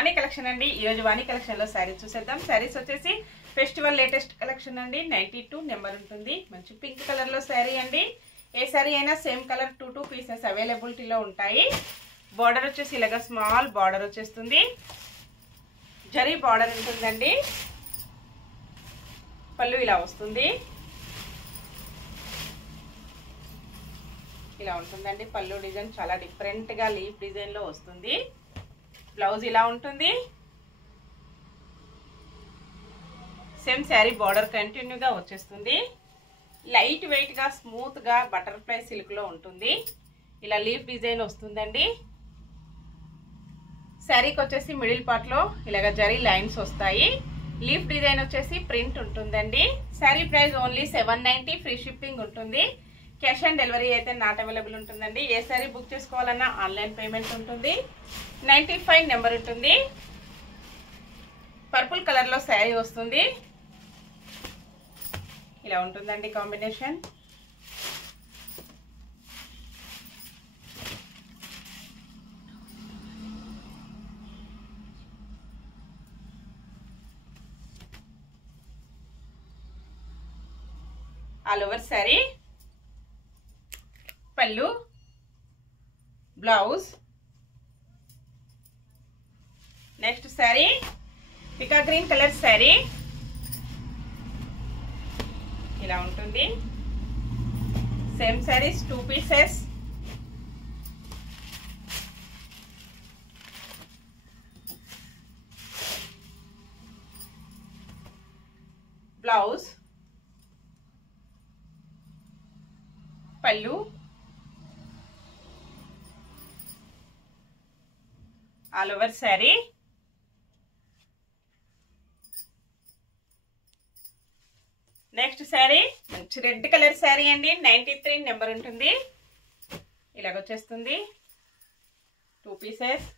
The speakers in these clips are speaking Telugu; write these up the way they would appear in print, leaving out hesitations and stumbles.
వాణి కలెక్షన్ అండి. ఈ రోజు వాణి కలెక్షన్ లో సారీస్ చూసేద్దాం. సారీస్ వచ్చేసి ఫెస్టివల్ లేటెస్ట్ కలెక్షన్ అండి. 92 నెంబర్ ఉంటుంది. మంచి పింక్ కలర్ లో సారీ అండి. ఏ సారీ అయినా సేమ్ కలర్ 2 పీసెస్ అవైలబిలిటీలో ఉంటాయి. బార్డర్ వచ్చేసి ఇలాగా స్మాల్ బార్డర్ వచ్చేస్తుంది. జరీ బార్డర్ ఉంటుందండి. పళ్ళు ఇలా వస్తుంది. ఇలా ఉంటుందండి. పళ్ళు డిజైన్ చాలా డిఫరెంట్ గా లీఫ్ డిజైన్ లో వస్తుంది. బ్లౌజ్ ఇలా ఉంటుంది. సేమ్ శారీ బార్డర్ కంటిన్యూగా వచ్చేస్తుంది. లైట్ వెయిట్ గా స్మూత్ గా బటర్ఫ్లై సిల్క్ లో ఉంటుంది. ఇలా లీఫ్ డిజైన్ వస్తుందండి. శారీకి వచ్చేసి మిడిల్ పార్ట్ లో ఇలాగ జరీ లైన్స్ వస్తాయి. లీఫ్ డిజైన్ వచ్చేసి ప్రింట్ ఉంటుందండి. Sari price only 790, free shipping ఉంటుంది. క్యాష్ ఆన్ డెలివరీ అయితే నాట్ అవైలబుల్ ఉంటుందండి. ఏ సారీ బుక్ చేసుకోవాలన్నా ఆన్లైన్ పేమెంట్ ఉంటుంది. 95 నెంబర్ ఉంటుంది. పర్పుల్ కలర్ లో శారీ వస్తుంది. ఇలా ఉంటుందండి కాంబినేషన్. ఆల్ ఓవర్ శారీ, పళ్ళు, బ్లౌజ్. నెక్స్ట్ శారీ పికా గ్రీన్ కలర్ శారీ. ఇలా ఉంటుంది. Same saris 2 pieces. బ్లౌజ్, పళ్ళు, all over sari. Next sari మంచి రెడ్ కలర్ శారీ అండి. 93 నెంబర్ ఉంటుంది. ఇలాగొచ్చేస్తుంది. 2 పీసెస్.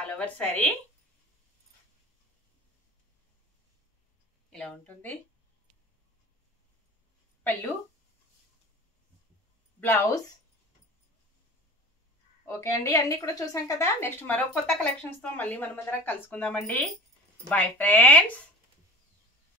ఆల్ ఓవర్ శారీ ఇలా ఉంటుంది. పళ్ళు, బ్లౌజ్. ఓకే అండి, అన్ని కూడా చూసాం కదా. నెక్స్ట్ మరో కొత్త కలెక్షన్స్ తో మళ్ళీ మనం అందరం కలుసుకుందామండి. Bye friends.